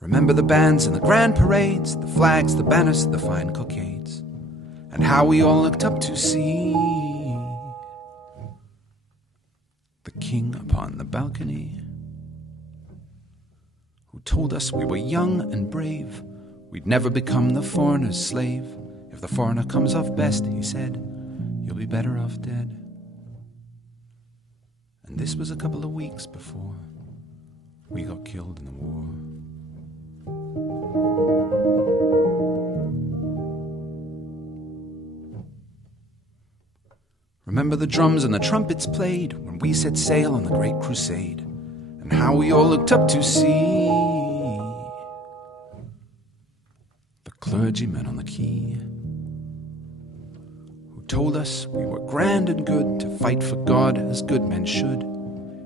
Remember the bands and the grand parades, the flags, the banners, the fine cockades, and how we all looked up to see the king upon the balcony, who told us we were young and brave, we'd never become the foreigner's slave. If the foreigner comes off best, he said, you'll be better off dead. And this was a couple of weeks before we got killed in the war. Remember the drums and the trumpets played when we set sail on the great crusade, and how we all looked up to see the clergyman on the quay, who told us we were grand and good to fight for God as good men should.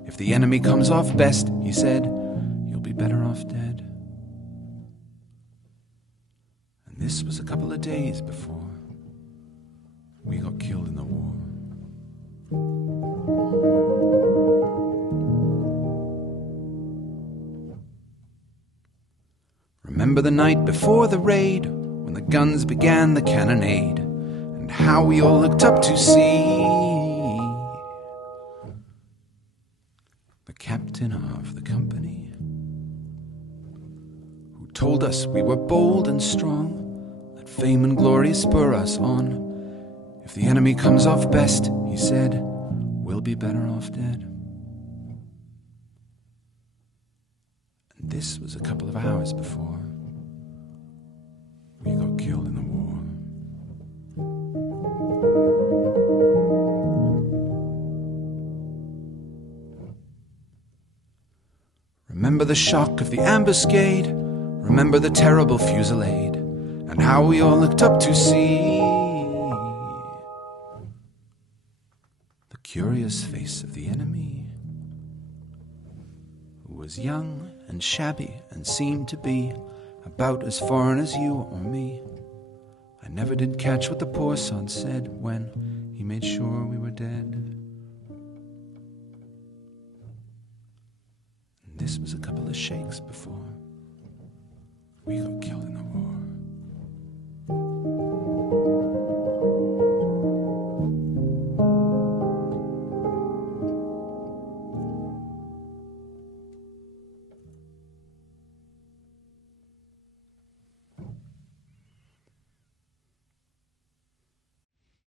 If the enemy comes off best, he said, you'll be better off dead. And this was a couple of days before we got killed in the war. Remember the night before the raid, when the guns began the cannonade, and how we all looked up to see the captain of the company, who told us we were bold and strong, that fame and glory spur us on. If the enemy comes off best, he said, we'll be better off dead. And this was a couple of hours before we got killed in the war. Remember the shock of the ambuscade, remember the terrible fusillade, and how we all looked up to see the curious face of the enemy, who was young and shabby and seemed to be about as foreign as you or me. I never did catch what the poor sod said when he made sure we were dead. And this was a couple of shakes before we got killed in